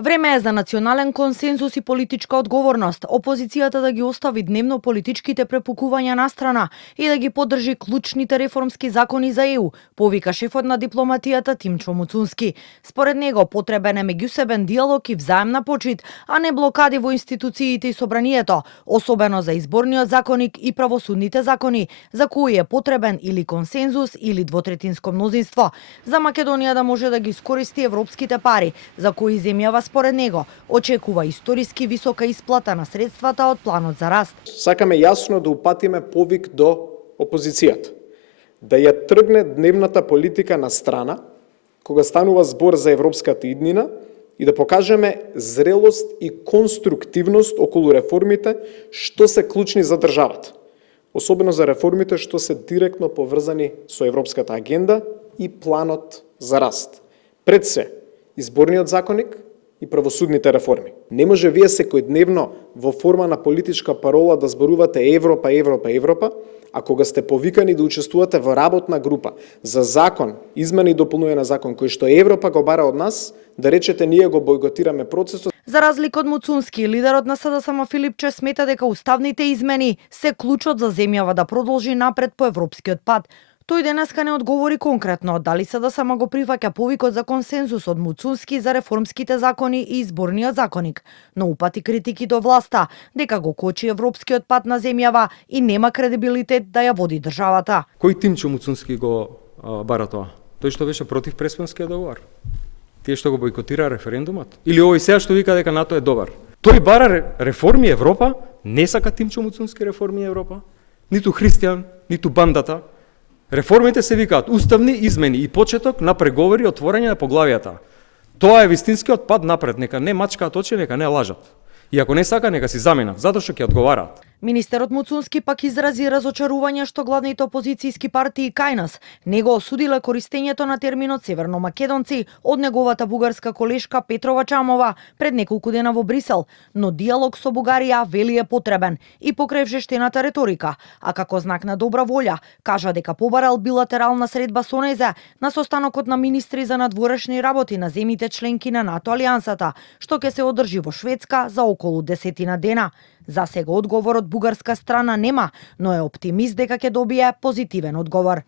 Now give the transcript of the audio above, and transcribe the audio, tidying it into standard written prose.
Време е за национален консензус и политичка одговорност, опозицијата да ги остави дневно политичките препукувања на страна и да ги поддржи клучните реформски закони за ЕУ, повика шефот на дипломатијата Тимчо Муцунски. Според него потребен е меѓусебен диалог и взаемна почит, а не блокади во институциите и собранието, особено за изборниот законник и правосудните закони, за кои е потребен или консензус или двотретинско мнозинство. За Македонија да може да ги искористи европските пари, за кои земјава според него очекува историски висока исплата на средствата од планот за раст. Сакаме јасно да упатиме повик до опозицијата, да ја тргне дневната политика на страна, кога станува збор за европската иднина, и да покажеме зрелост и конструктивност околу реформите што се клучни за државата. Особено за реформите што се директно поврзани со европската агенда и планот за раст. Пред се, изборниот законник и правосудните реформи. Не може вие секојдневно во форма на политичка парола да зборувате Европа, Европа, Европа, а кога сте повикани да учествувате во работна група за закон, измени и дополнување на закон кој што Европа го бара од нас, да речете ние го бойкотираме процесот. За разлика од Муцунски, лидерот на СДСМ Филипче смета дека уставните измени се клучот за земјава да продолжи напред по европскиот пат. Тој денеска не одговори конкретно дали СДСМ го прифаќа повикот за консензус од Муцунски за реформските закони и изборниот законник, но упати критики до власта дека го кочи европскиот пат на земјава и нема кредибилитет да ја води државата. Кој Тимчо Муцунски го бара тоа? Тој што беше против Преспанскиот договор? Тие што го бойкотира референдумот? Или овој сега што вика дека НАТО е добар? Тој бара реформи Европа, не сака Тимчо Муцунски реформи Европа, ниту христијан, ниту бандата. Реформите се викаат уставни измени и почеток на преговори и отворање на поглавијата. Тоа е вистинскиот пат напред, нека не мачкаат очи, нека не лажат. И ако не сака, нека си заменат, затоа што ќе одговараат. Министерот Муцунски пак изрази разочарување што главните опозицијски партии кај нас не го осудиле користењето на терминот северномакедонци од неговата бугарска колешка Петрова Чамова пред неколку дена во Брисел, но диалог со Бугарија вели е потребен и покрај вжештената реторика, а како знак на добра волја, кажа дека побарал билатерална средба со незе на состанокот на министри за надворешни работи на земјите членки на НАТО алијансата, што ќе се одржи во Шведска за околу 10 дена. За сега одговор од бугарска страна нема, но е оптимист дека ќе добие позитивен одговор.